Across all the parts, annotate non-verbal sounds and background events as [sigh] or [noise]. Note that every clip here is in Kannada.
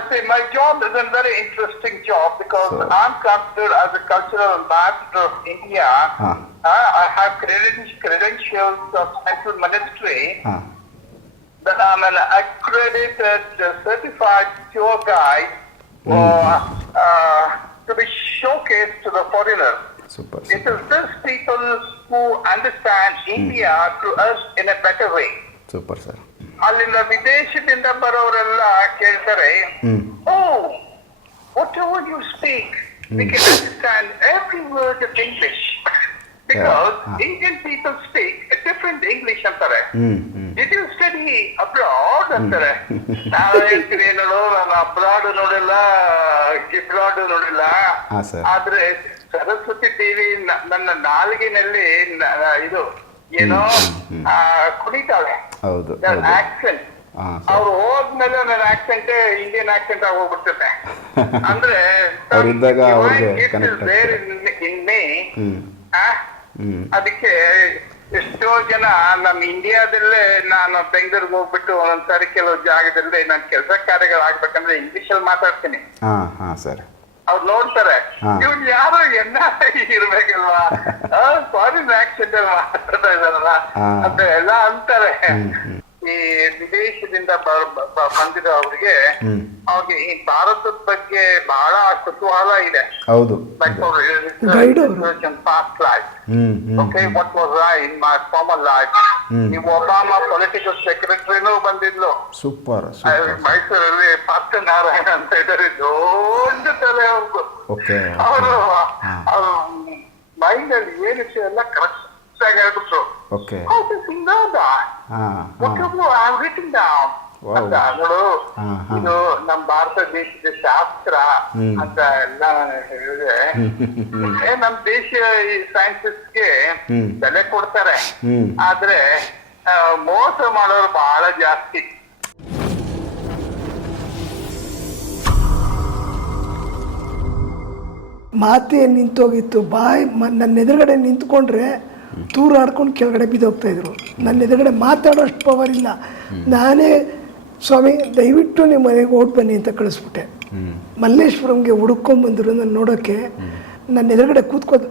I say my job is a very interesting job because so. I'm considered as a cultural ambassador of India. Huh. Uh, I have credentials of central ministry. Huh. That I'm an accredited, uh, certified tour guide for, mm. uh, to be showcased to the foreigners. Super, super. It is these people who understand mm. India to us in a better way. Super, sir. ಅಲ್ಲಿಂದ ವಿದೇಶದಿಂದ ಬರೋರೆಲ್ಲ ಕೇಳ್ತಾರೆ ಓ what ever you speak we can understand every word of English because. Indian people speak different English ಅಂತಾರೆ. It did you study abroad ಅಂತಾರೆ? [laughs] ನಾವು ಹೇಳ್ತೀನಿ ನೋಡು ನಾನು ಅಬ್ರಾಡ್ ನೋಡಿಲ್ಲ ಗಿಬ್ರಾಡ್ ನೋಡಿಲ್ಲ. ಆದ್ರೆ ಸರಸ್ವತಿ ದೇವಿ ನನ್ನ ನಾಲ್ಗಿನಲ್ಲಿ ಇದು ಏನೋ ಆ, ಕುಣಿತಾಳೆ. ಹೌದು ಆಕ್ಸೆಂಟ್ ಅವ್ರು ಹೋದ್ಮೇಲೆ ನನ್ನ ಆಕ್ಸೆಂಟ್ ಇಂಡಿಯನ್ ಆಕ್ಸೆಂಟ್ ಆಗಿ ಹೋಗ್ಬಿಡ್ತದೆ ಅಂದ್ರೆ [laughs] ಅವರಿದ್ದಾಗ ಅವ್ರಿಗೆ ಕನೆಕ್ಟ್ ಬೇರೆ ಇನ್ ಮೇ ಹ್ಞೂ ಹ್ಞೂ ಅದಕ್ಕೆ ಎಷ್ಟೋ ಜನ ನಮ್ಮ ಇಂಡಿಯಾದಲ್ಲೇ ನಾನು ಬೆಂಗಳೂರಿಗೆ ಹೋಗ್ಬಿಟ್ಟು ಒಂದೊಂದ್ಸಾರಿ ಕೆಲವು ಜಾಗದಲ್ಲಿ ನಾನು ಕೆಲಸ ಕಾರ್ಯಗಳು ಆಗ್ಬೇಕಂದ್ರೆ ಇಂಗ್ಲಿಷ್ ಅಲ್ಲಿ ಮಾತಾಡ್ತೀನಿ. ಹಾ ಹಾ ಸರ್. ಅವ್ರು ನೋಡ್ತಾರೆ. ಇವ್ನು ಯಾರೋ ಎನ್ನ ಇರ್ಬೇಕಲ್ವಾ [laughs] ಫಾರಿನ್ ಆಕ್ಸೆಂಟ್ ಅಲ್ಲಿ ಮಾತಾಡ್ತಾ ಇದಾರಲ್ಲ. ಅಂತ ಎಲ್ಲ ಅಂತಾರೆ. ಈ ವಿದೇಶದಿಂದ ಬಂದಿದ ಅವರಿಗೆ ಬಂದಿರೋ ಅವ್ರಿಗೆ ಅವ್ರಿಗೆ ಈ ಭಾರತದ ಬಗ್ಗೆ ಬಹಳ ಕುತೂಹಲ ಇದೆ. ಹೌದು. Past life okay what was in my formal life. ನೀವು ಒಬಾಮಾ ಪೊಲಿಟಿಕಲ್ ಸೆಕ್ರೆಟರಿನೂ ಬಂದಿದ್ಲು. ಸೂಪರ್ ಮೈಸೂರಲ್ಲಿ ಪಾಸ್ಟ ನಾರಾಯಣ ಅಂತ ಇದ್ದಾರೆ ದೊಡ್ಡ ತಲೆ ಅವ್ರದ್ದು ಓಕೆ ಅವರು ಹಾ. ಅವ್ರ ಮೈಂಡ್ ಅಲ್ಲಿ ಏನಿತ್ತು ಎಲ್ಲ ಕರೆಕ್ಟ್ ಆಗಿ ಹೇಳ್ಬಿಟ್ರು okay. How does sing know that? ಹಾಂ. What ಹಾಂ you have written down? ಅಂತ ನೋಡು. ಇದು ನಮ್ಮ ಭಾರತ ದೇಶದ ಶಾಸ್ತ್ರ ಅಂತ ಎಲ್ಲ ಹೇಳಿದ್ರೆ ನಮ್ಮ ಏ, ನಮ್ ದೇಶ ಈ ಸೈನ್ಸಸ್ಗೆ ಬೆಲೆ ಕೊಡ್ತಾರೆ. ಆದ್ರೆ ಮೋಸ ಮಾಡೋರು ಬಹಳ ಜಾಸ್ತಿ. ಮಾತೇ ನಿಂತೋಗಿತ್ತು. ಬಾಯ್ ನನ್ನ ಎದುರುಗಡೆ ನಿಂತ್ಕೊಂಡ್ರೆ ತೂರಾಡ್ಕೊಂಡು ಕೆಳಗಡೆ ಬಿದ್ದೋಗ್ತಾ ಇದ್ರು. ನನ್ನ ಎದುರುಗಡೆ ಮಾತಾಡೋಷ್ಟು ಪವರ್ ಇಲ್ಲ. ನಾನೇ ಸ್ವಾಮಿ ದಯವಿಟ್ಟು ನಿಮ್ಮ ಮನೆಗೆ ಓಟ್ ಬನ್ನಿ ಅಂತ ಕಳಿಸ್ಬಿಟ್ಟೆ. ಮಲ್ಲೇಶ್ವರಂಗೆ ಹುಡುಕೊಂಬಂದ್ರು ನನ್ನ ನೋಡೋಕ್ಕೆ ನನ್ನ ಎದುರುಗಡೆ ಕೂತ್ಕೋದು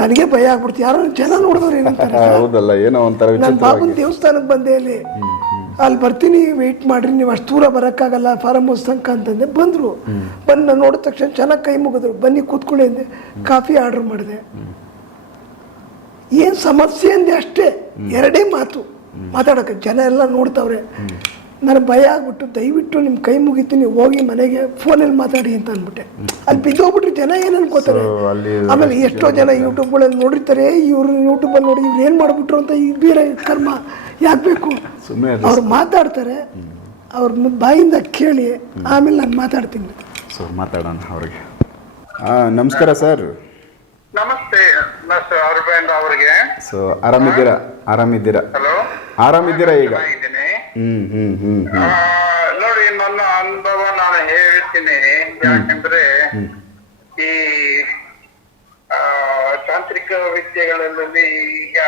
ನನಗೆ ಭಯ ಆಗ್ಬಿಡ್ತು. ಯಾರು ಜನ ನೋಡಿದವ್ರು ಏನಂತಾರೆ? ಹೌದಲ್ಲ ಏನೋ ಒಂಥರ ನಾನು ಬಾಬುನ ದೇವಸ್ಥಾನಕ್ಕೆ ಬಂದೆ ಅಲ್ಲಿ. ಅಲ್ಲಿ ಬರ್ತೀನಿ ವೆಯ್ಟ್ ಮಾಡ್ರಿ ನೀವು ಅಷ್ಟು ದೂರ ಬರೋಕ್ಕಾಗಲ್ಲ ಫಾರಮ್ ಹೌಸ್ ತನಕ ಅಂತಂದೆ. ಬಂದರು. ಬಂದು ನಾನು ನೋಡಿದ ತಕ್ಷಣ ಚೆನ್ನಾಗಿ ಕೈ ಮುಗಿದ್ರು. ಬನ್ನಿ ಕೂತ್ಕೊಳ್ಳಿ ಅಂದೆ. ಕಾಫಿ ಆರ್ಡರ್ ಮಾಡಿದೆ. ಏನು ಸಮಸ್ಯೆ ಅಂದೆ ಅಷ್ಟೇ. ಎರಡೇ ಮಾತು. ಮಾತಾಡೋಕೆ ಜನ ಎಲ್ಲ ನೋಡ್ತಾವ್ರೆ. ನನಗೆ ಭಯ ಆಗ್ಬಿಟ್ಟು ದಯವಿಟ್ಟು ನಿಮ್ಮ ಕೈ ಮುಗಿತೀನಿ ಹೋಗಿ ಮನೆಗೆ ಫೋನಲ್ಲಿ ಮಾತಾಡಿ ಅಂತ ಅಂದ್ಬಿಟ್ಟೆ. ಅಲ್ಲಿ ಬಿದ್ದೋಗ್ಬಿಟ್ರೆ ಜನ ಏನು ಅನ್ಕೋತಾರೆ? ಆಮೇಲೆ ಎಷ್ಟೋ ಜನ ಯೂಟ್ಯೂಬ್ಗಳಲ್ಲಿ ನೋಡಿರ್ತಾರೆ ಇವರು ಯೂಟ್ಯೂಬಲ್ಲಿ ನೋಡಿ ಇವ್ರು ಏನು ಮಾಡಿಬಿಟ್ರು ಅಂತ ಈ ಬೇರೆ ಕರ್ಮ ಯಾಕೆ ಬೇಕು? ಸುಮ್ಮನೆ ಅವ್ರು ಮಾತಾಡ್ತಾರೆ ಅವ್ರ ಬಾಯಿಂದ ಕೇಳಿ ಆಮೇಲೆ ನಾನು ಮಾತಾಡ್ತೀನಿ. ಸೊ ಮಾತಾಡೋಣ ಅವ್ರಿಗೆ. ಹಾಂ ನಮಸ್ಕಾರ ಸರ್. ನಮಸ್ತೆ ಅವ್ರಿಗೆ. ಸೊ ಆರಾಮಿದ್ದೀರಾ? ಆರಾಮಿದ್ದೀರಾ? ಹಲೋ ಆರಾಮಿದ್ದೀರಾ ಈಗ? ಹ್ಮ್ ಹ್ಞೂ ಆ, ನೋಡಿ ನನ್ನ ಅನುಭವ ನಾನು ಹೇಳ್ತೀನಿ. ಯಾಕಂದ್ರೆ ಈ ಆ, ತಾಂತ್ರಿಕ ವಿದ್ಯೆಗಳಲ್ಲಿ ಈಗ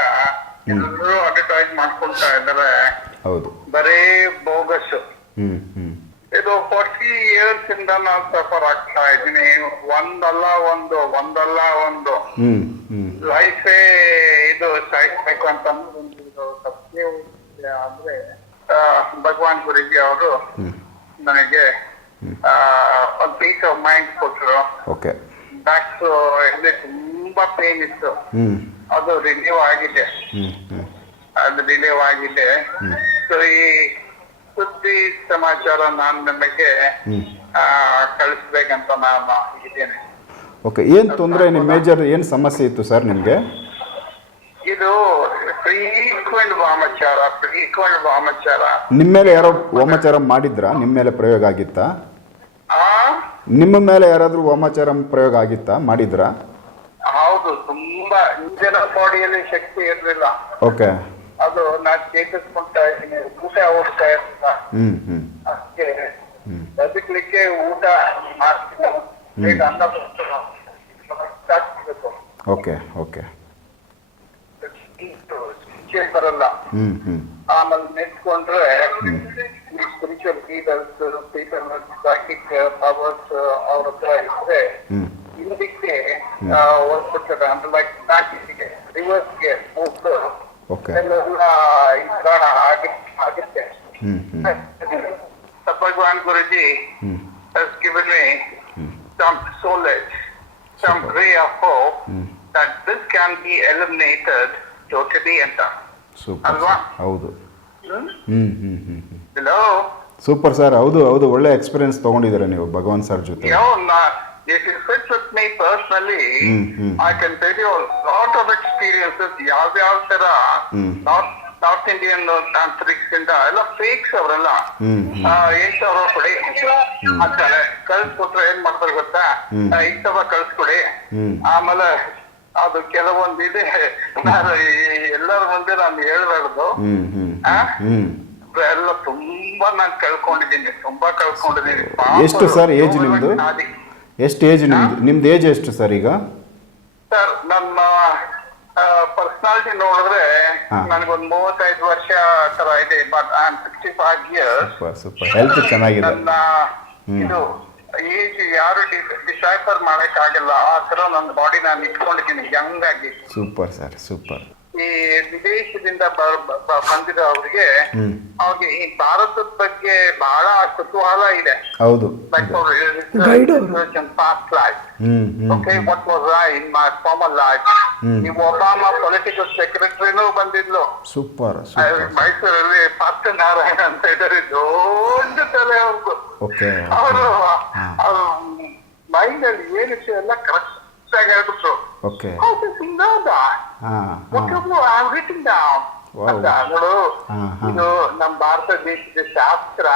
ಎಲ್ಲರೂ ಅಡ್ವರ್ಟೈಸ್ ಮಾಡ್ಕೊಳ್ತಾ ಇದ್ದಾರೆ. ಹೌದು. ಬರೇ ಬೋಗಸ್. ಇದು ಫೋರ್ಟಿ ಇಯರ್ಸ್ ಇಂದ ನಾನು ಸಫರ್ ಆಗ್ತಾ ಇದ್ದೀನಿ. ಒಂದಲ್ಲ ಒಂದು ಒಂದಲ್ಲ ಒಂದು. ಹ್ಮ್ ಹ್ಮ್. ಲೈಫೇ ಇದು ಸಾಯಿಸ್ಬೇಕು ಅಂತ ಅಂದ್ರೆ ಒಂದು ಭಗವಾನ್ ಗುರುಜಿ ಅವರು ನನಗೆ ಆ, ಒಂದು ಪೀಸ್ ಆಫ್ ಮೈಂಡ್ ಕೊಟ್ಟರು. ಓಕೆ. ಬ್ಯಾಕ್ ಇಲ್ಲಿ ತುಂಬಾ ಪೇನ್ ಇತ್ತು. ಅದು ರಿಲೀವ್ ಆಗಿದೆ. ಅದು ರಿಲೀವ್ ಆಗಿದೆ. ಸೊ ಈ ಸುದ್ದಿ ಸಮಾಚಾರ ನಾನು ನಿಮಗೆ ಕಳಿಸ್ಬೇಕಂತ ನಾನು ಇದ್ದೇನೆ. ಓಕೆ ಏನು ತೊಂದರೆ ಮೇಜರ್ ಏನು ಸಮಸ್ಯೆ ಇತ್ತು ಸರ್ ನಿಮಗೆ? ಇದು ಫ್ರೀಕ್ವೆಂಟ್ ವಾಮಚಾರ ಫ್ರೀಕ್ವೆಂಟ್ ವಾಮಚಾರ ನಿಮ್ಮ ಮೇಲೆ ಯಾರೋ ವಾಮಾಚಾರ ಮಾಡಿದ್ರಾ? ನಿಮ್ಮ ಮೇಲೆ ಪ್ರಯೋಗ ಆಗಿತ್ತಾ? ಆ? ನಿಮ್ಮ ಮೇಲೆ ಯಾರಾದ್ರೂ ವಾಮಾಚಾರ ಪ್ರಯೋಗ ಆಗಿತ್ತಾ? ಮಾಡಿದ್ರಾ? ಹೌದು ತುಂಬಾ ಇಂಜನ ಬಾಡಿಯಲ್ಲಿ ಶಕ್ತಿ ಇರಲಿಲ್ಲ. ಓಕೆ. ಅದು ನಾನು ಚೇತರಿಸ್ಕೊಂತಾ ಇದ್ದೀನಿ. ಊಟ ಓಡ್ತಾ ಇರಲಿಲ್ಲ. ಹ್ಮ್ ಹ್ಮ್. ಅದಕ್ಕೆ ಬದುಕಲಿಕ್ಕೆ ಊಟ ಮಾಡ್ತೀನಿ ಬೇಗ ಅನ್ನ ಓಕೆ ಓಕೆ. ಬರಲ್ಲ ಹ್ಞೂ ಹ್ಞೂ ಆಮೇಲೆ ನೆಟ್ ಕೂತ್ಕೊಂಡ್ರೆ ಈ spiritual leaders people psychic powers ಅವ್ರ ಹತ್ರ ಇದ್ರೆ ಹ್ಮ್. ಹಿಂದಕ್ಕೆ ಹೋಗ್ಬಿಡ್ತಾರೆ. ಅಂದ್ರೆ ಲೈಕ್ ಬ್ಯಾಕಿಗೆ ರಿವರ್ಸ್ಗೆ ಹೋಗ್ದು ಓಕೆ ಎಲ್ಲ ಈ ತರ ಆಗುತ್ತೆ ಆಗುತ್ತೆ. ಹ್ಮ್ ಹ್ಮ್. So Bhagwan Guruji hmm. has given me some solace, some ray of hope that this can be eliminated totally ಅಂತ ಸೂಪರ್ ಅಲ್ವಾ? ಹೌದು? ಹ್ಮ್ ಹ್ಮ್ ಹ್ಮ್ ಹ್ಮ್ Hello? ಸೂಪರ್ ಸರ್ ಹೌದು ಹೌದು ಒಳ್ಳೆ ಎಕ್ಸ್ಪೀರಿಯನ್ಸ್ ತಗೊಂಡಿದ್ದೀರಾ ನೀವು ಭಗವಾನ್ ಸರ್ ಜೊತೆ na- if you sit with me personally, Hmm, hmm. I can tell you a lot of experiences. ಯಾವ ಯಾವ ತರ. ನಾರ್ತ್ ನಾರ್ತ್ ಇಂಡಿಯನ್ ತಾಂತ್ರಿಕ್ಸ್ ಇಂದ ಎಲ್ಲ ಫೇಕ್ಸ್ ಅವರೆಲ್ಲ ಎಂಟು ಸಾವಿರ ಕೊಡಿ ಅಂತಾರೆ ಕಳ್ಸ್ಕೊಟ್ರೆ ಏನ್ ಮಾಡ್ತಾರೆ ಗೊತ್ತಾ ಐದ್ ಸಾವಿರ ಕಳ್ಸ್ಕೊಡಿ ಆಮೇಲೆ ಅದು ಕೆಲವೊಂದು ಇದೆ. ನಾನು ಎಲ್ಲರ ಮುಂದೆ ನಾನು ಹೇಳ್ಬಾರ್ದು. ಎಲ್ಲ ತುಂಬಾ ನಾನು ಕಳ್ಕೊಂಡಿದ್ದೀನಿ ತುಂಬಾ ಕಳ್ಕೊಂಡಿದ್ದೀನಿ. ಎಷ್ಟು ಸರ್ ಏಜ್ ನಿಮ್ದು? ಎಷ್ಟು ಏಜ್ ನಿಮ್ದು? ನಿಮ್ದು ಏಜ್ ಎಷ್ಟು ಸರ್ ಈಗ? ಸರ್ ನನ್ನ ಪರ್ಸನಾಲಿಟಿ ನೋಡಿದ್ರೆ. ನನಗೊಂದು ಮೂವತ್ತೈದು ವರ್ಷ ತರ ಇದೆ but I am sixty five years super super health ಚೆನ್ನಾಗಿದೆ. ನನ್ನ ಇದು ಏಜ್ ಯಾರು ಡಿಸೈಫರ್ ಮಾಡಕ್ ಆಗಿಲ್ಲ. ಆ ತರ ನನ್ನ ಬಾಡಿ ನಾನು ಇಟ್ಕೊಂಡಿದ್ದೀನಿ. ಯಂಗ್ ಆಗಿ. ಸೂಪರ್ ಸರ್ ಸೂಪರ್ ಈ ವಿದೇಶದಿಂದ ಬಂದಿದ ಬಂದಿರೋ ಅವ್ರಿಗೆ ಅವ್ರಿಗೆ ಈ ಭಾರತದ ಬಗ್ಗೆ ಬಹಳ ಕುತೂಹಲ ಇದೆ. ಹೌದು. Past life okay what was I in my former life. ನೀವು ಒಬಾಮಾ ಪೊಲಿಟಿಕಲ್ ಸೆಕ್ರೆಟರಿನೂ ಬಂದಿದ್ಲು. ಸೂಪರ್ ಮೈಸೂರಲ್ಲಿ ಪಾಸ್ಟ ನಾರಾಯಣ ಅಂತ ಇದ್ದಾರೆ. ದೊಡ್ಡ ತಲೆ. ಅವ್ರ ಅಲ್ಲಿ ಏನಿದೆ ಎಲ್ಲ ಕರೆಕ್ಟ್ ಆಗಿ ಹೇಳ್ಬಿಟ್ರು ಓಕೆ ನೋಡು. ಇದು ನಮ್ಮ ಭಾರತ ದೇಶದ ಶಾಸ್ತ್ರ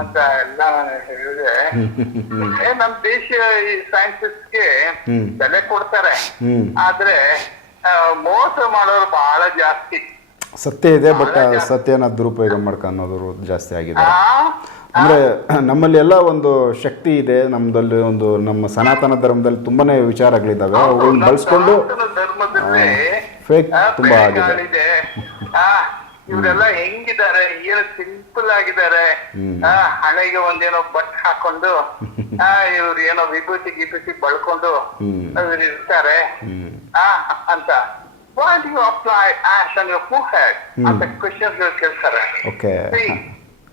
ಅಂತ ಎಲ್ಲ ಹೇಳಿದೆ. ನಮ್ ದೇಶ ಈ. ಬೆಲೆ ಕೊಡ್ತಾರೆ. ಆದ್ರೆ ಮೋಸ ಮಾಡೋರು ಬಹಳ ಜಾಸ್ತಿ. ಸತ್ಯ ಇದೆ ಬಟ್ ಸತ್ಯನ ದುರುಪಯೋಗ ಮಾಡ್ಕೊಂಡು ಜಾಸ್ತಿ ಆಗಿದೆ? ಅಂದ್ರೆ [clears throat] ನಮ್ಮಲ್ಲಿ ಎಲ್ಲ ಒಂದು ಶಕ್ತಿ ಇದೆ ನಮ್ದಲ್ಲಿ ಒಂದು ನಮ್ಮ ಸನಾತನ ಧರ್ಮದಲ್ಲಿ ತುಂಬಾನೇ ವಿಚಾರಗಳಿದ್ದಾವೆ. ಅವುಗಳನ್ನ ಬಳಸ್ಕೊಂಡು ಫೇಕ್ ತುಂಬಾ ಆಗಿದೆ. ಇವರೆಲ್ಲ ಹೆಂಗಿದ್ದಾರೆ? ಏನು ಸಿಂಪಲ್ ಆಗಿದ್ದಾರೆ. ಹಣೆಗೆ ಒಂದೇನೋ ಬಟ್ ಹಾಕೊಂಡು ಇವ್ರು ಏನೋ ವಿಭೂತಿ ಗಿಭೂತಿ ಬಳ್ಕೊಂಡು. ಇವ್ರು ಇರ್ತಾರೆ. ಆ, ಅಂತ. What you apply as on on your head ಅಂತ ಗಳು ಕೇಳ್ತಾರೆ.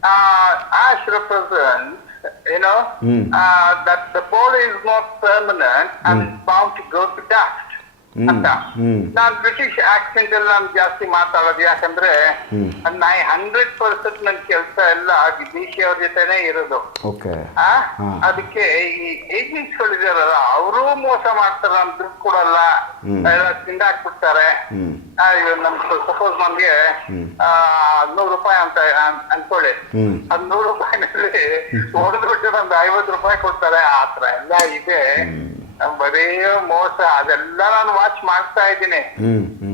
Uh, ash represents, you know, hmm. uh, that the body is not permanent and is bound to go to dust. ಅಂತ. ನಾನ್ ಬ್ರಿಟಿಷ್ ಆಕ್ಸೆಂಟ್ ಅಲ್ಲಿ ನಾನು ಜಾಸ್ತಿ ಮಾತಾಡೋದು. ಯಾಕಂದ್ರೆ. ನೈ ಹಂಡ್ರೆಡ್ ಪರ್ಸೆಂಟ್ ನನ್ ಕೆಲಸ ಎಲ್ಲ ವಿದೇಶಿಯವ್ರ ಜೊತೆನೆ ಇರೋದು? ಅದಕ್ಕೆ ಈ ಏಜೆಂಟ್ಸ್ ಗಳಿದಾರಲ್ಲ ಅವರು ಮೋಸ ಮಾಡ್ತಾರ ನಮ್ ದುಡ್ಡು ಕೊಡಲ್ಲ. ಎಲ್ಲ ತಿಂದಾಕ್ಬಿಡ್ತಾರೆ ನಮ್ ಸಪೋಸ್ ನಮ್ಗೆ ನೂರು ರೂಪಾಯಿ ಅಂತ ಅನ್- ಅನ್ಕೊಳ್ಳಿ. ಅದ್ ನೂರು ರೂಪಾಯಿನಲ್ಲಿ ಹೊಡೆದ್ಬಿಟ್ಟು ಒಂದು ಐವತ್ತು ರೂಪಾಯಿ ಕೊಡ್ತಾರೆ. ಆತರ ಎಲ್ಲ ಇದೆ. ಬರೀ ಮೋಸ ಅದೆಲ್ಲ ನಾನು ವಾಚ್ ಮಾಡ್ತಾ ಇದ್ದೀನಿ.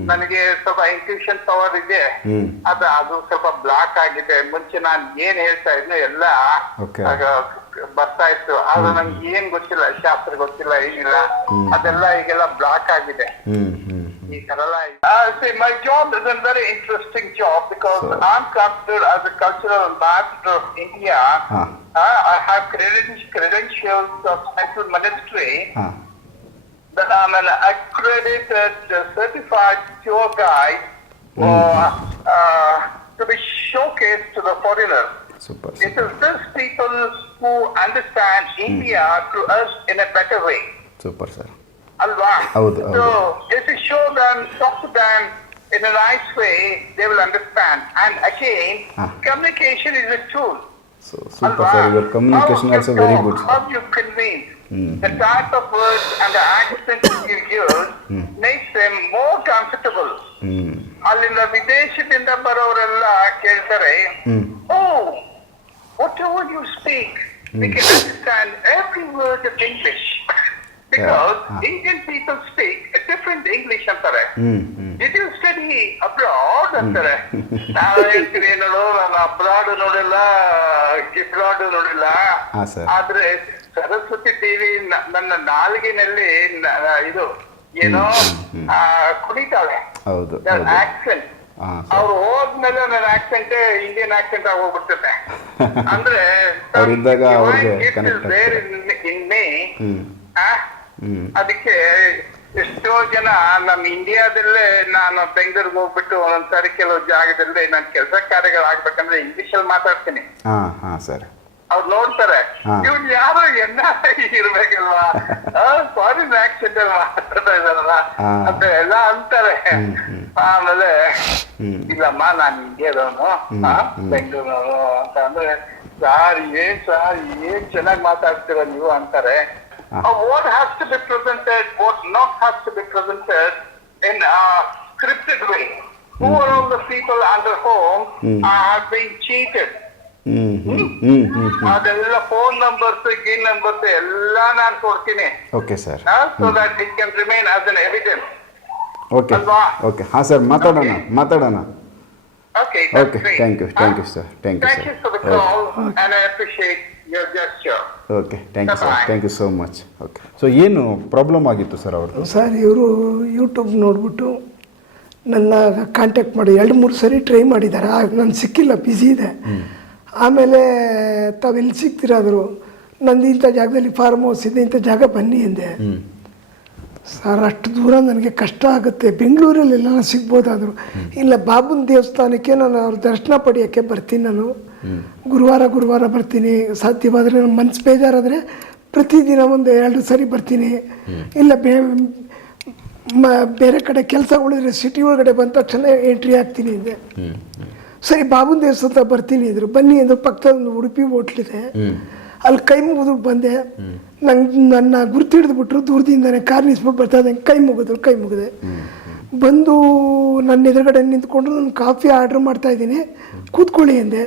ನನಗೆ ಸ್ವಲ್ಪ ಇನ್ಕ್ಯೂಷನ್ ಪವರ್ ಇದೆ. ಅದು ಅದು ಸ್ವಲ್ಪ ಬ್ಲಾಕ್ ಆಗಿದೆ. ಮುಂಚೆ ನಾನು ಏನ್ ಹೇಳ್ತಾ ಇದ್ನೋ ಎಲ್ಲ ಬರ್ತಾ ಇತ್ತು. ಆದ್ರೆ ನಂಗೆ ಏನ್ ಗೊತ್ತಿಲ್ಲ ಶಾಸ್ತ್ರ ಗೊತ್ತಿಲ್ಲ ಏನಿಲ್ಲ. ಅದೆಲ್ಲ ಈಗೆಲ್ಲ ಬ್ಲಾಕ್ ಆಗಿದೆ. I uh, say my job is a very interesting job because so. I'm considered as a cultural ambassador of India. Huh. Uh, I have credentials, credentials of central ministry. Huh. That I'm an accredited, uh, certified tour guide mm. for, mm-hmm. uh, to be showcased to the foreigners. Super, super. It is these people who understand hmm. India mm. to us in a better way. Super, sir. Alva. ಹೌದು, So ಹೌದು. if you show them, talk to them in a nice way, they will understand. And again, Ah. communication is a tool. So super sir your communication also very good How you convince, Hmm. the type of words and the accent you use [coughs] makes them more comfortable. Hmm ಅಲ್ಲಿಂದ ವಿದೇಶದಿಂದ ಬರೋರೆಲ್ಲ ಕೇಳ್ತಾರೆ ಹ್ಮ್ ಓ whatever you speak, we can understand every word of English. Because Yeah. Ah. Indian people speak a different English ಅಂತಾರೆ. Did you Did you study abroad ಅಂತಾರೆ ನಾವು ಹೇಳ್ತೀವಿ ನೋಡು ನಾನು ಅಬ್ರಾಡ್ ನೋಡಿಲ್ಲ ಗಿಬ್ರಾಡ್ ನೋಡಿಲ್ಲ. ಆದ್ರೆ ಸರಸ್ವತಿ ದೇವಿ ನನ್ನ ನಾಲ್ಗಿನಲ್ಲಿ ಇದು ಏನೋ ಕುಣಿತಾಳೆ. ಆಕ್ಸೆಂಟ್ ಅವ್ರು ಹೋದ್ಮೇಲೆ ನನ್ನ ಆಕ್ಸೆಂಟ್ ಇಂಡಿಯನ್ ಆಕ್ಸೆಂಟ್ ಆಗಿ ಹೋಗ್ಬಿಡ್ತದೆ ಅಂದ್ರೆ ಅದಕ್ಕೆ ಎಷ್ಟೋ ಜನ ನಮ್ಮ ಇಂಡಿಯಾದಲ್ಲೇ ನಾನು ಬೆಂಗಳೂರಿಗೆ ಹೋಗ್ಬಿಟ್ಟು ಒಂದೊಂದ್ಸಾರಿ ಕೆಲವು ಜಾಗದಲ್ಲಿ ನಾನು ಕೆಲಸ ಕಾರ್ಯಗಳು ಆಗ್ಬೇಕಂದ್ರೆ ಇಂಗ್ಲಿಷ್ ಅಲ್ಲಿ ಮಾತಾಡ್ತೀನಿ. ಸರ್. ಅವ್ರು ನೋಡ್ತಾರೆ. ಇವ್ರು ಯಾರು ಎನ್ನ ಇರ್ಬೇಕಲ್ವಾ? ಫಾರಿನ್ ಆಕ್ಸೆಂಟ್ ಅಲ್ಲಿ ಮಾತಾಡ್ತಾ ಇದಾರಲ್ಲ. ಅಂತ ಎಲ್ಲ ಅಂತಾರೆ. ಆಮೇಲೆ. ಇಲ್ಲಮ್ಮ ನಾನು ಇಂಡಿಯಾದವನು ಬೆಂಗಳೂರವನು ಅಂತ ಅಂದ್ರೆ ಸಾರ್ ಏನ್ ಸಾರ್ ಏನ್ ಚೆನ್ನಾಗಿ ಮಾತಾಡ್ತೀರ ನೀವು? ಅಂತಾರೆ. What has to be presented what not has to be presented in scripted way who are all the people under home have been cheated ಹ್ಞೂ ಹ್ಞೂ ಹ್ಞೂ ಹ್ಞೂ ಅದೆಲ್ಲ ಫೋನ್ ನಂಬರ್ಸ್ ಗೀನ್ ನಂಬರ್ಸ್ ಎಲ್ಲ ನಾನು ಕೊಡ್ತೀನಿ okay sir so that it can remain as an evidence okay ಅಲ್ವಾ? ಓಕೆ ಹಾಂ ಸರ್ ಮಾತಾಡೋಣ ಮಾತಾಡೋಣ okay okay thank you thank you sir thank you thank you for the sir call and I appreciate your gesture okay thank you sir thank you so much okay so ಏನು ಪ್ರಾಬ್ಲಮ್ ಆಗಿತ್ತು ಸರ್ ಅವ್ರದ್ದು? ಸರ್ ಇವರು ಯೂಟ್ಯೂಬ್ ನೋಡ್ಬಿಟ್ಟು ನನ್ನ ಕಾಂಟ್ಯಾಕ್ಟ್ ಮಾಡಿ ಎರಡು ಮೂರು ಸರಿ ಟ್ರೈ ಮಾಡಿದ್ದಾರೆ. ಆಗ ನಾನು ಸಿಕ್ಕಿಲ್ಲ ಬ್ಯುಸಿ ಇದೆ. ಆಮೇಲೆ ತಾವೆಲ್ಲಿ ಸಿಗ್ತಿರಾದ್ರು ನಂದು ಇಂಥ ಜಾಗದಲ್ಲಿ ಫಾರ್ಮ್ ಹೌಸ್ ಇದೆ ಇಂಥ ಜಾಗ ಬನ್ನಿ ಎಂದೆ ಸರ್ ಅಷ್ಟು ದೂರ ನನಗೆ ಕಷ್ಟ ಆಗುತ್ತೆ. ಬೆಂಗಳೂರಲ್ಲಿ ಎಲ್ಲ ಸಿಗ್ಬೋದಾದ್ರು ಇಲ್ಲ ಬಾಬುನ ದೇವಸ್ಥಾನಕ್ಕೆ ನಾನು ಅವ್ರ ದರ್ಶನ ಪಡೆಯೋಕ್ಕೆ ಬರ್ತೀನಿ ನಾನು. ಗುರುವಾರ ಗುರುವಾರ ಬರ್ತೀನಿ. ಸಾಧ್ಯವಾದರೆ ನನ್ನ ಮನಸ್ಸು ಬೇಜಾರಾದರೆ ಪ್ರತಿದಿನ ಒಂದು ಎರಡು ಸರಿ ಬರ್ತೀನಿ. ಇಲ್ಲ ಬೇ, ಮ, ಬೇರೆ ಕಡೆ ಕೆಲಸ ಉಳಿದ್ರೆ ಸಿಟಿ ಒಳಗಡೆ ಬಂದ ತಕ್ಷಣ ಎಂಟ್ರಿ ಆಗ್ತೀನಿ ಅಂದೆ. ಸರಿ, ಬಾಬುನ ದೇವಸ್ಥಾನ ಬರ್ತೀನಿ ಇದ್ರು ಬನ್ನಿ ಅಂದ್ರೆ. ಪಕ್ಕದ ಒಂದು ಉಡುಪಿ ಹೋಟ್ಲಿದೆ ಅಲ್ಲಿ ಕೈ ಮುಗಿದು ಬಂದೆ. ನಂಗೆ ನನ್ನ ಗುರ್ತು ಹಿಡಿದ್ಬಿಟ್ರು. ದೂರದಿಂದಾನೆ ಕಾರ್ ನಿಲ್ಸ್ಬಿಟ್ಟು ಬರ್ತಾ ಇದ್ದಂಗೆ ಕೈ ಮುಗಿದ್ರು ಕೈ ಮುಗಿದೆ. ಬಂದು ನನ್ನ ಎದುರುಗಡೆ ನಿಂತ್ಕೊಂಡು ನಾನು ಕಾಫಿ ಆರ್ಡ್ರ್ ಮಾಡ್ತಾ ಇದ್ದೀನಿ. ಕೂತ್ಕೊಳ್ಳಿ ಅಂದೆ.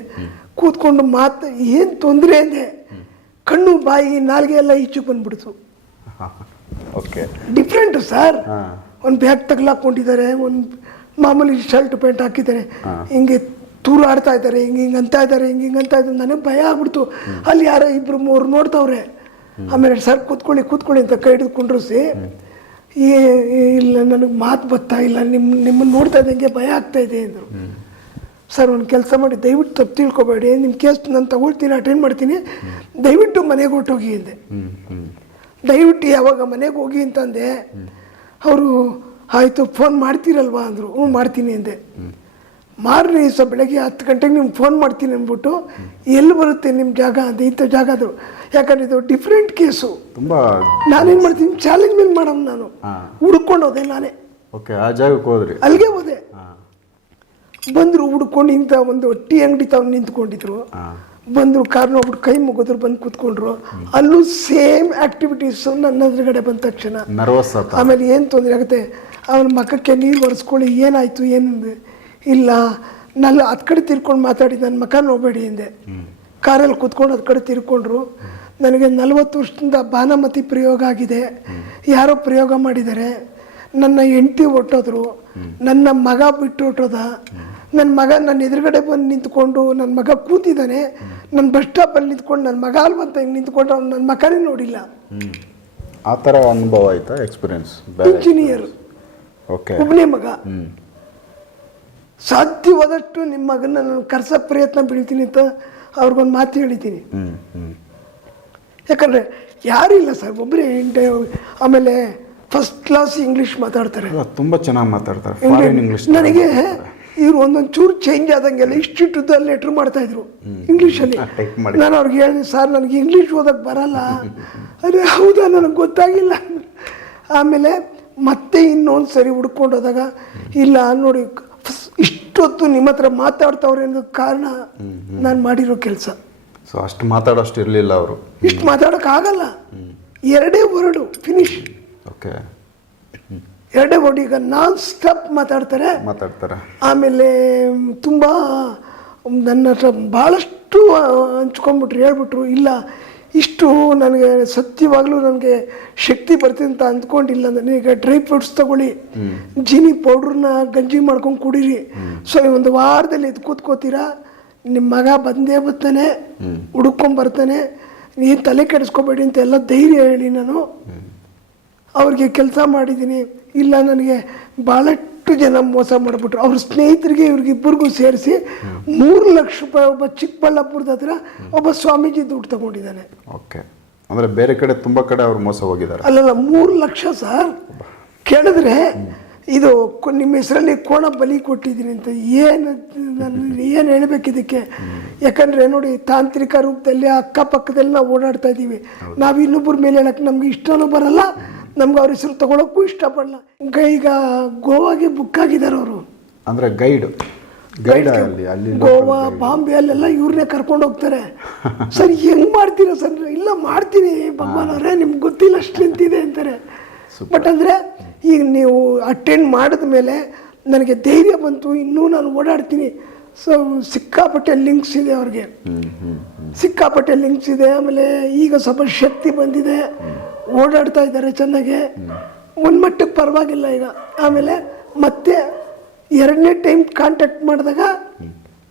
ಕೂತ್ಕೊಂಡು ಮಾತು ಏನು ತೊಂದರೆ ಅಂದೆ ಕಣ್ಣು ಬಾಯಿ ನಾಲ್ಗೆ ಎಲ್ಲ ಈಚು ಬಂದ್ಬಿಡ್ತು. ಓಕೆ ಡಿಫ್ರೆಂಟು ಸರ್ ಒಂದು ಬ್ಯಾಗ್ ತಗ್ಲಾಕೊಂಡಿದ್ದಾರೆ ಒಂದು ಮಾಮೂಲಿ ಶರ್ಟ್ ಪ್ಯಾಂಟ್ ಹಾಕಿದ್ದಾರೆ. ಹಿಂಗೆ ತೂರು ಆಡ್ತಾ ಇದ್ದಾರೆ ಹಿಂಗೆ ಹಿಂಗೆ ಅಂತ ಇದ್ದಾರೆ ಹಿಂಗೆ ಹಿಂಗೆ ಅಂತ ಇದ್ದಾರೆ. ನನಗೆ ಭಯ ಆಗ್ಬಿಡ್ತು. ಅಲ್ಲಿ ಯಾರೋ ಇಬ್ಬರು ಮೂರು ನೋಡ್ತಾವ್ರೆ. ಆಮೇಲೆ ಸರ್ ಕೂತ್ಕೊಳ್ಳಿ ಕೂತ್ಕೊಳ್ಳಿ ಅಂತ ಕೈ ಹಿಡಿದು ಕುಂಡ್ರಿಸಿ. ಈ ಇಲ್ಲ ನನಗೆ ಮಾತು ಬರ್ತಾ ಇಲ್ಲ. ನಿಮ್ಮ ನಿಮ್ಮನ್ನು ನೋಡ್ತಾ ಇದ್ದಂಗೆ ಭಯ ಆಗ್ತಾ ಇದೆ ಅಂದರು. ಸರ್ ಒಂದು ಕೆಲಸ ಮಾಡಿ ದಯವಿಟ್ಟು ತಪ್ಪು ತಿಳ್ಕೊಬೇಡಿ. ನಿಮ್ಮ ಕೇಸ್ ನಾನು ತಗೊಳ್ತೀನಿ ಅಟೆಂಡ್ ಮಾಡ್ತೀನಿ. ದಯವಿಟ್ಟು ಮನೆಗೆ ಹೊರ್ಟೋಗಿ ಅಂದೆ. ದಯವಿಟ್ಟು ಯಾವಾಗ ಮನೆಗೆ ಹೋಗಿ ಅಂತಂದೆ ಅವರು ಆಯಿತು ಫೋನ್ ಮಾಡ್ತೀರಲ್ವಾ? ಅಂದರು. ಹ್ಞೂ ಮಾಡ್ತೀನಿ ಅಂದೆ. ಮಾರನೇ ದಿವಸ ಬೆಳಗ್ಗೆ ಹತ್ತು ಗಂಟೆಗೆ ನಿಮ್ಗೆ ಫೋನ್ ಮಾಡ್ತೀನಿ ಅಂದ್ಬಿಟ್ಟು ಎಲ್ಲಿ ಬರುತ್ತೆ ನಿಮ್ಮ ಜಾಗ? ಅಂತ ಇಂಥ ಜಾಗ ಅದು. ಯಾಕಂದ್ರೆ ಇದು ಡಿಫ್ರೆಂಟ್ ಕೇಸು ತುಂಬ ನಾನೇನು ಮಾಡ್ತೀನಿ? ಚಾಲೆಂಜ್ ಮೇಲೆ ನಾನು. ಹುಡ್ಕೊಂಡು ಹೋದೆ ನಾನೇ. ಓಕೆ ಆ ಜಾಗಕ್ಕೆ ಹೋದ್ರಿ. ಅಲ್ಲಿಗೆ ಹೋದೆ. ಬಂದರು ಹುಡ್ಕೊಂಡು ಇಂಥ ಒಂದು ಟೀ ಅಂಗಡಿ ತಾವು ನಿಂತ್ಕೊಂಡಿದ್ರು. ಬಂದರು ಕಾರ್ ನೋಡ್ಬಿಟ್ಟು ಕೈ ಮುಗಿದ್ರು ಬಂದು ಕೂತ್ಕೊಂಡ್ರು. ಅಲ್ಲೂ ಸೇಮ್ ಆಕ್ಟಿವಿಟೀಸ್ ನನ್ನ ಎದುರುಗಡೆ ಬಂದ ತಕ್ಷಣ. ಆಮೇಲೆ ಏನು ತೊಂದರೆ ಆಗುತ್ತೆ? ಅವನ ಮಖಕ್ಕೆ ನೀರು ಒರೆಸ್ಕೊಳ್ಳಿ ಏನಾಯಿತು ಏನು ಇಲ್ಲ ನಾನು ಹತ್ತು ಕಡೆ ತಿರ್ಕೊಂಡು ಮಾತಾಡಿ ನನ್ನ ಮಖ ನೋಡಬೇಡಿ ಹಿಂದೆ. ಕಾರಲ್ಲಿ ಕೂತ್ಕೊಂಡು ಹತ್ತು ಕಡೆ ತಿರ್ಕೊಂಡ್ರು. ನನಗೆ ನಲವತ್ತು ವರ್ಷದಿಂದ ಬಾನಮತಿ ಪ್ರಯೋಗ ಆಗಿದೆ. ಯಾರೋ ಪ್ರಯೋಗ ಮಾಡಿದ್ದಾರೆ. ನನ್ನ ಹೆಂಡತಿ ಹೊಟ್ಟೋದ್ರು ನನ್ನ ಮಗ ಬಿಟ್ಟು ಹೊಟ್ಟೋದ ನನ್ನ ಮಗ ನನ್ನ ಎದುರುಗಡೆ ಬಂದು ನಿಂತ್ಕೊಂಡು ನನ್ನ ಮಗ ಕೂತಿದ್ದಾನೆ ನನ್ನ ಬಸ್ ಸ್ಟಾಪಲ್ಲಿ ನಿಂತ್ಕೊಂಡು ನನ್ನ ಮಗ ಅಲ್ಲಿ ಬಂತ ಹಿಂಗೆ ನಿಂತ್ಕೊಂಡು ಅವ್ನು ನನ್ನ ಮಗನೇ ನೋಡಿಲ್ಲ. ಆ ಥರ ಅನುಭವ ಆಯ್ತಾ ಎಕ್ಸ್ಪೀರಿಯನ್ಸ್ ಇಂಜಿನಿಯರ್ ಓಕೆ ಒಬ್ಬನೇ ಮಗ. ಸಾಧ್ಯವಾದಷ್ಟು ನಿಮ್ಮ ಮಗನ ನಾನು ಕರ್ಸೋ ಪ್ರಯತ್ನ ಬೀಳ್ತೀನಿ ಅಂತ ಅವ್ರಿಗೊಂದು ಮಾತು ಹೇಳಿದ್ದೀನಿ. ಯಾಕಂದರೆ ಯಾರಿಲ್ಲ ಇಲ್ಲ ಸರ್ ಒಬ್ಬರೇ ಆಮೇಲೆ ಫಸ್ಟ್ ಕ್ಲಾಸ್ ಇಂಗ್ಲೀಷ್ ಮಾತಾಡ್ತಾರೆ. ತುಂಬ ಚೆನ್ನಾಗಿ ಮಾತಾಡ್ತಾರೆ. ನನಗೆ ಇವ್ರು ಒಂದೊಂದು ಚೂರು ಚೇಂಜ್ ಆದಂಗೆಲ್ಲ ಇಷ್ಟಿಟ್ಟುದ್ದ ಲೆಟ್ರ್ ಮಾಡ್ತಾ ಇದ್ರು ಇಂಗ್ಲೀಷಲ್ಲಿ ನಾನು ಅವ್ರಿಗೆ ಹೇಳಿದೆ ಸರ್ ನನಗೆ ಇಂಗ್ಲೀಷ್ ಓದಕ್ಕೆ ಬರಲ್ಲ. ಅರೆ ಹೌದಾ ನನಗೆ ಗೊತ್ತಾಗಿಲ್ಲ. ಆಮೇಲೆ ಮತ್ತೆ ಇನ್ನೊಂದು ಸರಿ ಹುಡ್ಕೊಂಡೋದಾಗ ಇಲ್ಲ ನೋಡಿ ಇಷ್ಟೊತ್ತು ನಿಮ್ಮ ಹತ್ರ ಮಾತಾಡ್ತಾವ್ರೆ ಅನ್ನೋ ಕಾರಣ ನಾನು ಮಾಡಿರೋ ಕೆಲಸ. ಸೊ ಅಷ್ಟು ಮಾತಾಡೋಷ್ಟು ಇರಲಿಲ್ಲ ಅವರು. ಇಷ್ಟು ಮಾತಾಡೋಕ್ಕಾಗಲ್ಲ ಎರಡೇ ವರ್ಡು ಫಿನಿಶ್ ಓಕೆ ಎರಡೇ ಕೋಟಿ ಈಗ ನಾನ್ ಸ್ಟಾಪ್ ಮಾತಾಡ್ತಾರೆ. ಮಾತಾಡ್ತಾರೆ. ಆಮೇಲೆ ತುಂಬ ನನ್ನ ಹತ್ರ ಭಾಳಷ್ಟು ಹಂಚ್ಕೊಂಡ್ಬಿಟ್ರು ಹೇಳ್ಬಿಟ್ರು ಇಲ್ಲ ಇಷ್ಟು ನನಗೆ ಸತ್ಯವಾಗಲೂ ನನಗೆ ಶಕ್ತಿ ಬರ್ತೀನಿ ಅಂತ ಅಂದ್ಕೊಂಡಿಲ್ಲ ನನಗೆ ಡ್ರೈ ಫ್ರೂಟ್ಸ್ ತಗೊಳ್ಳಿ ಜೀನಿ ಪೌಡ್ರನ್ನ ಗಂಜಿ ಮಾಡ್ಕೊಂಡು ಕುಡೀರಿ. ಸೊ ಒಂದು ವಾರದಲ್ಲಿ ಇದು ಕೂತ್ಕೋತೀರಾ? ನಿಮ್ಮ ಮಗ ಬಂದೇ ಬರ್ತಾನೆ ಹುಡುಕೊಂಡ್ಬರ್ತಾನೆ ನೀನು ತಲೆ ಕೆಡಿಸ್ಕೋಬೇಡಿ ಅಂತ ಎಲ್ಲ ಧೈರ್ಯ ಹೇಳಿ ನಾನು. ಅವ್ರಿಗೆ ಕೆಲಸ ಮಾಡಿದ್ದೀನಿ. ಇಲ್ಲ ನನಗೆ ಭಾಳಷ್ಟು ಜನ ಮೋಸ ಮಾಡಿಬಿಟ್ರು. ಅವ್ರ ಸ್ನೇಹಿತರಿಗೆ ಇವ್ರಿಗಿಬ್ಬರಿಗೂ ಸೇರಿಸಿ ಮೂರು ಲಕ್ಷ ರೂಪಾಯಿ ಒಬ್ಬ ಚಿಕ್ಕಬಳ್ಳಾಪುರದ ಹತ್ರ ಒಬ್ಬ ಸ್ವಾಮೀಜಿ ದುಡ್ಡು ತಗೊಂಡಿದ್ದಾನೆ. ಓಕೆ. ಅಂದರೆ ಬೇರೆ ಕಡೆ ತುಂಬ ಕಡೆ ಅವ್ರು ಮೋಸ ಹೋಗಿದ್ದಾರೆ. ಅಲ್ಲಲ್ಲ ಮೂರು ಲಕ್ಷ ಸರ್. ಕೇಳಿದ್ರೆ ಇದು ನಿಮ್ಮ ಹೆಸರಲ್ಲಿ ಕೋಣ ಬಲಿ ಕೊಟ್ಟಿದ್ದೀನಿ ಅಂತ ಏನು ನಾನು ಏನು ಹೇಳ್ಬೇಕು ಇದಕ್ಕೆ? ಯಾಕಂದ್ರೆ ನೋಡಿ ತಾಂತ್ರಿಕ ರೂಪದಲ್ಲಿ ಅಕ್ಕಪಕ್ಕದಲ್ಲಿ ನಾವು ಓಡಾಡ್ತಾ ಇದ್ದೀವಿ. ನಾವು ಇನ್ನೊಬ್ಬರ ಮೇಲೆ ಹೇಳಕ್ಕೆ ನಮ್ಗೆ ಇಷ್ಟನೂ ಬರಲ್ಲ. ನಮ್ಗೆ ಅವ್ರ ಹೆಸರು ತಗೊಳಕ್ಕೂ ಇಷ್ಟಪಡಲ್ಲ. ಈಗ ಗೋವಾಗೆ ಬುಕ್ ಆಗಿದ್ದಾರೆ ಅವರು. ಅಂದರೆ ಗೈಡ್ ಗೈಡ್ ಅಲ್ಲಿ ಗೋವಾ ಬಾಂಬೆ ಅಲ್ಲೆಲ್ಲ ಇವ್ರನ್ನೇ ಕರ್ಕೊಂಡು ಹೋಗ್ತಾರೆ. ಸರ್ ಹೆಂಗ್ ಮಾಡ್ತೀರಾ ಸರ್? ಇಲ್ಲ ಮಾಡ್ತೀನಿ. ಭಗವಾನ್ ಅವರೇ ನಿಮ್ಗೆ ಗೊತ್ತಿಲ್ಲ ಅಷ್ಟು ನಿಂತಿದೆ ಅಂತಾರೆ. ಬಟ್ ಅಂದರೆ ಈಗ ನೀವು ಅಟೆಂಡ್ ಮಾಡಿದ ಮೇಲೆ ನನಗೆ ಧೈರ್ಯ ಬಂತು ಇನ್ನೂ ನಾನು ಓಡಾಡ್ತೀನಿ. ಸೊ ಸಿಕ್ಕಾಪಟ್ಟೆ ಲಿಂಕ್ಸ್ ಇದೆ ಅವ್ರಿಗೆ. ಸಿಕ್ಕಾಪಟ್ಟೆ ಲಿಂಕ್ಸ್ ಇದೆ ಆಮೇಲೆ ಈಗ ಸ್ವಲ್ಪ ಶಕ್ತಿ ಬಂದಿದೆ. ಓಡಾಡ್ತಾ ಇದ್ದಾರೆ ಚೆನ್ನಾಗಿ. ಒಂದು ಮಟ್ಟಕ್ಕೆ ಪರವಾಗಿಲ್ಲ ಈಗ. ಆಮೇಲೆ ಮತ್ತೆ ಎರಡನೇ ಟೈಮ್ ಕಾಂಟ್ಯಾಕ್ಟ್ ಮಾಡಿದಾಗ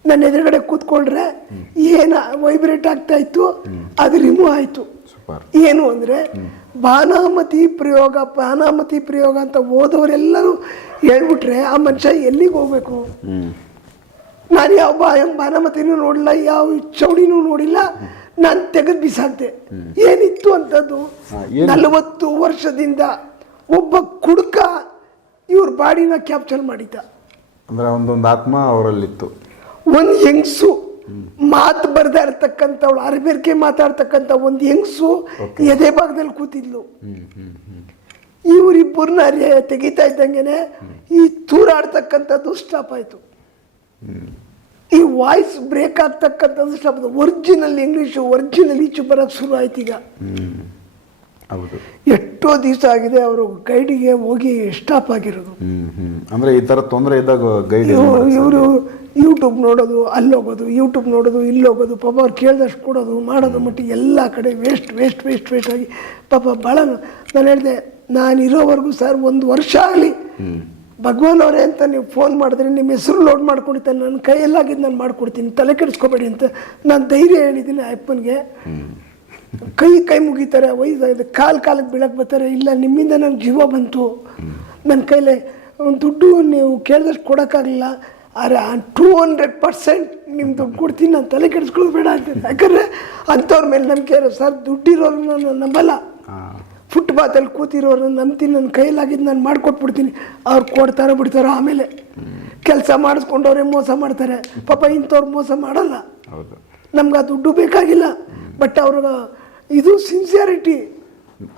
ನನ್ನ ಎದುರುಗಡೆ ಕೂತ್ಕೊಂಡ್ರೆ ಏನು ವೈಬ್ರೇಟ್ ಆಗ್ತಾ ಇತ್ತು ಅದು ರಿಮೂವ್ ಆಯಿತು. ಏನು ಅಂದರೆ ಬಾನಾಮತಿ ಪ್ರಯೋಗ ಬಾನಾಮತಿ ಪ್ರಯೋಗ ಅಂತ ಓದೋರೆಲ್ಲರೂ ಹೇಳ್ಬಿಟ್ರೆ ಆ ಮನುಷ್ಯ ಎಲ್ಲಿಗೆ ಹೋಗ್ಬೇಕು? ನಾನು ಯಾವ ಬಾ ಬಾನಾಮತಿನೂ ನೋಡಿಲ್ಲ ಯಾವ ಚೌಡಿನೂ ನೋಡಿಲ್ಲ ನಾನು ತೆಗೆದು ಬಿಸಾಕ್ದೆ. ಏನಿತ್ತು ಅಂತದ್ದು? ನಲವತ್ತು ವರ್ಷದಿಂದ ಒಬ್ಬ ಕುಡುಕ ಇವ್ರ ಬಾಡಿನ ಕ್ಯಾಪ್ಚರ್ ಮಾಡಿದ್ದ. ಅಂದ್ರೆ ಒಂದೊಂದು ಆತ್ಮ ಅವರಲ್ಲಿತ್ತು. ಒಂದು ಹೆಂಗಸು ಮಾತು ಬರ್ತಾ ಇರ್ತಕ್ಕಂಥವಳು ಅರಬೇರ್ಕೆ ಮಾತಾಡ್ತಕ್ಕಂಥ ಒಂದು ಹೆಂಗಸು ಎದೆ ಭಾಗದಲ್ಲಿ ಕೂತಿದ್ಲು. ಇವರಿಬ್ಬರನ್ನ ತೆಗಿತಾ ಇದ್ದಂಗೆನೆ ಈ ತೂರಾಡ್ತಕ್ಕಂಥದ್ದು ಸ್ಟಾಪ್ ಆಯಿತು. ಈ ವಾಯ್ಸ್ ಬ್ರೇಕ್ ಆಗ್ತಕ್ಕಂಥದ್ದು ಶಬ್ದ. ಒರಿಜಿನಲ್ ಇಂಗ್ಲೀಷು ಒರಿಜಿನಲ್ ಈಚು ಬರೋಕ್ಕೆ ಶುರು ಆಯ್ತು ಈಗ. ಹೌದು. ಎಷ್ಟೋ ದಿವಸ ಆಗಿದೆ ಅವರು ಗೈಡಿಗೆ ಹೋಗಿ ಸ್ಟಾಪ್ ಆಗಿರೋದು. ಅಂದ್ರೆ ಈ ಥರ ತೊಂದರೆ ಇದ್ದಾಗ ಗೈಡ್ ಇವರು ಯೂಟ್ಯೂಬ್ ನೋಡೋದು ಅಲ್ಲಿ ಹೋಗೋದು ಯೂಟ್ಯೂಬ್ ನೋಡೋದು ಇಲ್ಲಿ ಹೋಗೋದು ಪಾಪ ಅವ್ರು ಕೇಳಿದಷ್ಟು ಕೊಡೋದು ಮಾಡೋದು ಮಟ್ಟಿಗೆ ಎಲ್ಲ ಕಡೆ ವೇಸ್ಟ್ ವೇಸ್ಟ್ ವೇಸ್ಟ್ ವೇಸ್ಟ್ ಆಗಿ ಪಾಪ ಭಾಳ ನಾನು ಹೇಳಿದೆ ನಾನು ಇರೋವರೆಗೂ ಸರ್ ಒಂದು ವರ್ಷ ಆಗಲಿ ಭಗವಾನ್ ಅವರೇ ಅಂತ ನೀವು ಫೋನ್ ಮಾಡಿದ್ರೆ ನಿಮ್ಮ ಹೆಸರು ಲೋಡ್ ಮಾಡ್ಕೊಡ್ತೇನೆ ನನ್ನ ಕೈಯಲ್ಲಾಗಿದ್ದು ನಾನು ಮಾಡ್ಕೊಡ್ತೀನಿ, ತಲೆ ಕೆಡಿಸ್ಕೋಬೇಡಿ ಅಂತ ನಾನು ಧೈರ್ಯ ಹೇಳಿದ್ದೀನಿ ಆ ಅಪ್ಪನಿಗೆ. ಕೈ ಕೈ ಮುಗಿತಾರೆ, ವಯಸ್ಸಾಗಿದೆ, ಕಾಲು ಕಾಲಕ್ಕೆ ಬೀಳಕ್ಕೆ ಬರ್ತಾರೆ, ಇಲ್ಲ ನಿಮ್ಮಿಂದ ನನ್ನ ಜೀವ ಬಂತು. ನನ್ನ ಕೈಲೇ ಒಂದು ದುಡ್ಡು ನೀವು ಕೇಳಿದಷ್ಟು ಕೊಡೋಕ್ಕಾಗಲಿಲ್ಲ, ಆದರೆ ಟೂ ಹಂಡ್ರೆಡ್ ಪರ್ಸೆಂಟ್ ನಿಮ್ಮ ದುಡ್ಡು ಕೊಡ್ತೀನಿ, ನಾನು ತಲೆ ಕೆಡಿಸ್ಕೊಳ್ಳೋದು ಬೇಡ ಅಂತ. ಯಾಕಂದರೆ ಅಂಥವ್ರ ಮೇಲೆ ನಂಬಿಕೆ ಇರೋ ಸರ್ ದುಡ್ಡಿರೋರನ್ನ ನಾನು ನಂಬಲ್ಲ. ಫುಟ್ಪಾತಲ್ಲಿ ಕೂತಿರೋರನ್ನ ನಂತೀನಿ ನನ್ನ ಕೈಲಾಗಿದ್ದು ನಾನು ಮಾಡಿಕೊಟ್ಬಿಡ್ತೀನಿ. ಅವ್ರು ಕೊಡ್ತಾರೋ ಬಿಡ್ತಾರೋ ಆಮೇಲೆ ಕೆಲಸ ಮಾಡಿಸ್ಕೊಂಡವ್ರೆ ಮೋಸ ಮಾಡ್ತಾರೆ. ಪಾಪ ಇಂಥವ್ರು ಮೋಸ ಮಾಡಲ್ಲ. ನಮ್ಗೆ ಆ ದುಡ್ಡು ಬೇಕಾಗಿಲ್ಲ. ಬಟ್ ಅವ್ರಿಗೆ ಇದು ಸಿನ್ಸಿಯಾರಿಟಿ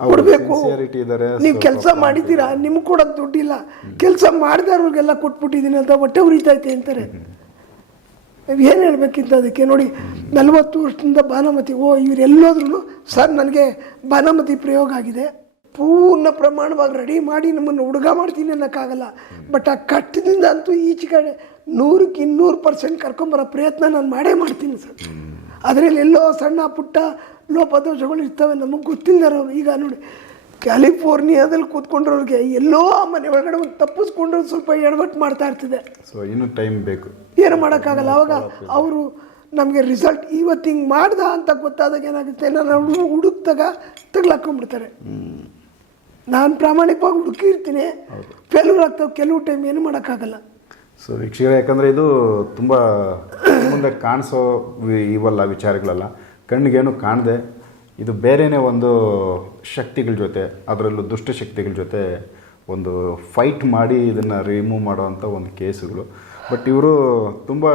ಅವ್ರು ಕೊಡಬೇಕು. ನೀವು ಕೆಲಸ ಮಾಡಿದ್ದೀರಾ? ನಿಮ್ಗೆ ಕೊಡೋಕೆ ದುಡ್ಡಿಲ್ಲ. ಕೆಲಸ ಮಾಡಿದವ್ರಿಗೆಲ್ಲ ಕೊಟ್ಬಿಟ್ಟಿದ್ದೀನಿ ಅಂತ ಹೊಟ್ಟೆ ಉರಿತೈತೆ ಅಂತಾರೆ. ಏನು ಹೇಳಬೇಕಿಂತ ಅದಕ್ಕೆ? ನೋಡಿ, ನಲವತ್ತು ವರ್ಷದಿಂದ ಬಾನಮತಿ ಓ ಇವರೆಲ್ಲೋದ್ರೂ ಸರ್ ನನಗೆ ಬಾನಮತಿ ಪ್ರಯೋಗ ಆಗಿದೆ. ಪೂರ್ಣ ಪ್ರಮಾಣವಾಗಿ ರೆಡಿ ಮಾಡಿ ನಮ್ಮನ್ನು ಹುಡುಗ ಮಾಡ್ತೀನಿ ಅನ್ನೋಕ್ಕಾಗಲ್ಲ. ಬಟ್ ಆ ಕಟ್ಟದಿಂದ ಅಂತೂ ಈಚೆ ಕಡೆ ನೂರಕ್ಕೆ ಇನ್ನೂರು ಪರ್ಸೆಂಟ್ ಕರ್ಕೊಂಬರೋ ಪ್ರಯತ್ನ ನಾನು ಮಾಡೇ ಮಾಡ್ತೀನಿ ಸರ್. ಅದರಲ್ಲಿ ಎಲ್ಲೋ ಸಣ್ಣ ಪುಟ್ಟ ಲೋಪದೋಷಗಳು ಇರ್ತವೆ, ನಮಗೆ ಗೊತ್ತಿಲ್ಲದವ್ರು ಈಗ ನೋಡಿ ಕ್ಯಾಲಿಫೋರ್ನಿಯಾದಲ್ಲಿ ಕೂತ್ಕೊಂಡಿರೋರಿಗೆ ಎಲ್ಲೋ ಆ ಮನೆ ಒಳಗಡೆ ಒಂದು ತಪ್ಪಿಸ್ಕೊಂಡ್ರು ಸ್ವಲ್ಪ ಎಡವಟ್ಟು ಮಾಡ್ತಾ ಇರ್ತದೆ ಸೊ ಇನ್ನೂ ಟೈಮ್ ಬೇಕು. ಏನು ಮಾಡೋಕ್ಕಾಗಲ್ಲ. ಅವಾಗ ಅವರು ನಮಗೆ ರಿಸಲ್ಟ್ ಇವತ್ತು ಹಿಂಗೆ ಮಾಡ್ದ ಅಂತ ಗೊತ್ತಾದಾಗ ಏನಾಗುತ್ತೆ? ನಾನು ಹುಡು ಹುಡುಕ್ದಾಗ ತಗ್ಲಾಕೊಂಡ್ಬಿಡ್ತಾರೆ. ನಾನು ಪ್ರಾಮಾಣಿಕವಾಗಿ ಹುಡುಕಿರ್ತೀನಿ. ಫೇಲ್ಯೂರ್ ಆಗ್ತಾವೆ ಕೆಲವು ಟೈಮ್ ಏನು ಮಾಡೋಕ್ಕಾಗಲ್ಲ. ಸೊ ವೀಕ್ಷಕರೇ ಯಾಕಂದರೆ ಇದು ತುಂಬ [coughs] ಮುಂದೆ ಕಾಣಿಸೋ ಇವಲ್ಲ ವಿಚಾರಗಳಲ್ಲ. ಕಣ್ಣಿಗೇನು ಕಾಣದೆ. ಇದು ಬೇರೆಯೇ ಒಂದು ಶಕ್ತಿಗಳ ಜೊತೆ, ಅದರಲ್ಲೂ ದುಷ್ಟಶಕ್ತಿಗಳ ಜೊತೆ ಒಂದು ಫೈಟ್ ಮಾಡಿ ಇದನ್ನು ರಿಮೂವ್ ಮಾಡೋವಂಥ ಒಂದು ಕೇಸುಗಳು. ಬಟ್ ಇವರು ತುಂಬ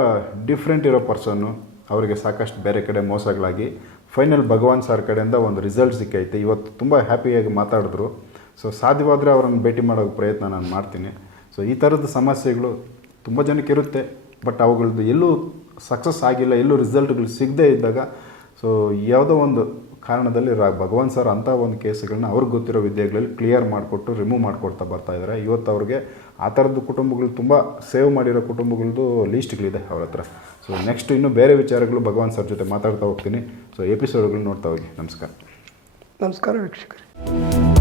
ಡಿಫ್ರೆಂಟ್ ಇರೋ ಪರ್ಸನ್ನು ಅವರಿಗೆ ಸಾಕಷ್ಟು ಬೇರೆ ಕಡೆ ಮೋಸಗಳಾಗಿ ಫೈನಲ್ ಭಗವಾನ್ ಸರ್ ಕಡೆಯಿಂದ ಒಂದು ರಿಸಲ್ಟ್ ಸಿಕ್ಕೈತೆ. ಇವತ್ತು ತುಂಬ ಹ್ಯಾಪಿಯಾಗಿ ಮಾತಾಡಿದ್ರು. ಸೊ ಸಾಧ್ಯವಾದರೆ ಅವರನ್ನು ಭೇಟಿ ಮಾಡೋ ಪ್ರಯತ್ನ ನಾನು ಮಾಡ್ತೀನಿ. ಸೊ ಈ ಥರದ ಸಮಸ್ಯೆಗಳು ತುಂಬ ಜನಕ್ಕೆ ಇರುತ್ತೆ. ಬಟ್ ಅವುಗಳದ್ದು ಎಲ್ಲೂ ಸಕ್ಸಸ್ ಆಗಿಲ್ಲ, ಎಲ್ಲೂ ರಿಸಲ್ಟ್ಗಳು ಸಿಗದೇ ಇದ್ದಾಗ ಸೊ ಯಾವುದೋ ಒಂದು ಕಾರಣದಲ್ಲಿ ರಾ ಭಗವಾನ್ ಸರ್ ಅಂಥ ಒಂದು ಕೇಸ್ಗಳನ್ನ ಅವ್ರಿಗೆ ಗೊತ್ತಿರೋ ವಿದ್ಯೆಗಳಲ್ಲಿ ಕ್ಲಿಯರ್ ಮಾಡಿಕೊಟ್ಟು ರಿಮೂವ್ ಮಾಡಿಕೊಡ್ತಾ ಬರ್ತಾ ಇದ್ದಾರೆ ಇವತ್ತು ಅವ್ರಿಗೆ ಆ ಥರದ್ದು ಕುಟುಂಬಗಳು ತುಂಬ ಸೇವ್ ಮಾಡಿರೋ ಕುಟುಂಬಗಳದ್ದು ಲೀಸ್ಟ್ಗಳಿದೆ ಅವ್ರ ಹತ್ರ. ಸೊ ನೆಕ್ಸ್ಟ್ ಇನ್ನೂ ಬೇರೆ ವಿಚಾರಗಳು ಭಗವಾನ್ ಸರ್ ಜೊತೆ ಮಾತಾಡ್ತಾ ಹೋಗ್ತೀನಿ. ಸೊ ಎಪಿಸೋಡ್ಗಳು ನೋಡ್ತಾ ಹೋಗಿ. ನಮಸ್ಕಾರ. ನಮಸ್ಕಾರ ವೀಕ್ಷಕರೇ.